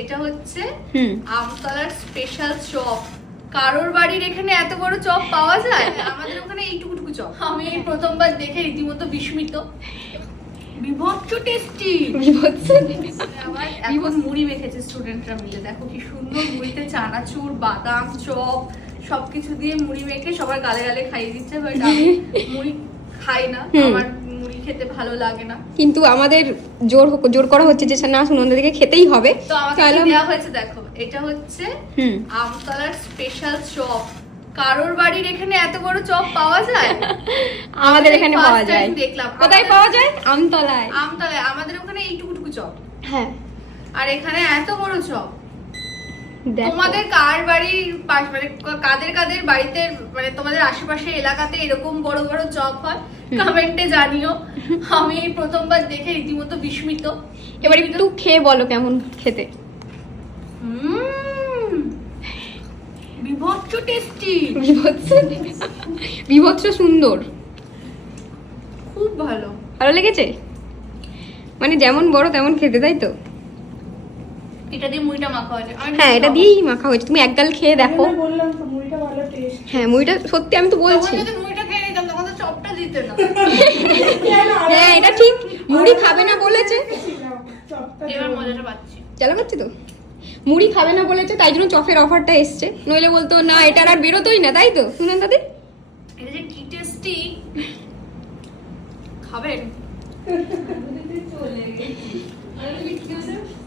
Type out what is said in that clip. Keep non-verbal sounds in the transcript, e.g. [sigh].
এটা হচ্ছে আমতলার special chop. কারোর বাড়ির এখানে এত বড় চপ পাওয়া যায়? আমাদের ওখানে এইটুকুটুকু চপ। আমি এই প্রথমবার দেখে রীতিমতো বিস্মিত। বিভৎস টেস্টি বিভৎস এখন মুড়ি মেখেছে স্টুডেন্টরা মিলে। দেখো কি সুন্দর মুড়িতে চানাচুর বাদাম চপ সবকিছু দিয়ে মুড়ি মেখে সবার গালে গালে খাইয়ে দিচ্ছে বাট আমি মুড়ি খাই না। আমার খেতে ভালো লাগে না। কিন্তু আমাদের জোর জোর করা হচ্ছে যে না সুনন্দাদিকে খেতেই হবে। তো আমাকে দেওয়া হয়েছে দেখো এটা হচ্ছে আমতলার স্পেশাল চপ। কারোর বাড়ির এখানে এত বড় চপ পাওয়া যায়? [laughs] আমাদের এখানে পাওয়া যায়। দেখলাম। কোথায় পাওয়া যায়? আমতলায়। আমতলায়। আমাদের ওখানে এইটুকুটুকু চপ। হ্যাঁ। আর এখানে এত বড় চপ। তোমাদের কার বাড়ির পাশ মানে কাদের কাদের বাড়িতে মানে তোমাদের আশেপাশে এলাকাতে এরকম বড় বড় চপ হয়? কমেন্টে জানিও। আমি প্রথমবার দেখে রীতিমতো বিস্মিত। এবার একটু খেয়ে বলো কেমন খেতে। বিভৎস টেস্টি বিভৎস বিভৎস সুন্দর। খুব ভালো। ভালো লেগেছে? মানে যেমন বড় তেমন খেতে তাই তো? এটা দিয়ে মুড়িটা মাখা হয়েছে। হ্যাঁ এটা দিয়েই মাখা হয়েছে। তুমি একগাল খেয়ে দেখো। আমি বললাম তো মুড়িটা ভালো টেস্ট হ্যাঁ মুড়িটা সত্যি আমি তো বলছি। যদি মুড়িটা খেয়ে নিতাম তখন তো চপটা দিতে না। [laughs] হ্যাঁ এটা ঠিক। মুড়ি খাবে না বলেছে। এবার মজাটা পাচ্ছি। চালা পাচ্ছি তো? মুড়ি খাবে না বলেছে তাই জন্য চপের অফারটা এসছে। নইলে বলতো না এটা আর বেরোতোই না তাই তো? শুনেন দাদি। এটা যে কি টেস্টি খাবেন? [laughs]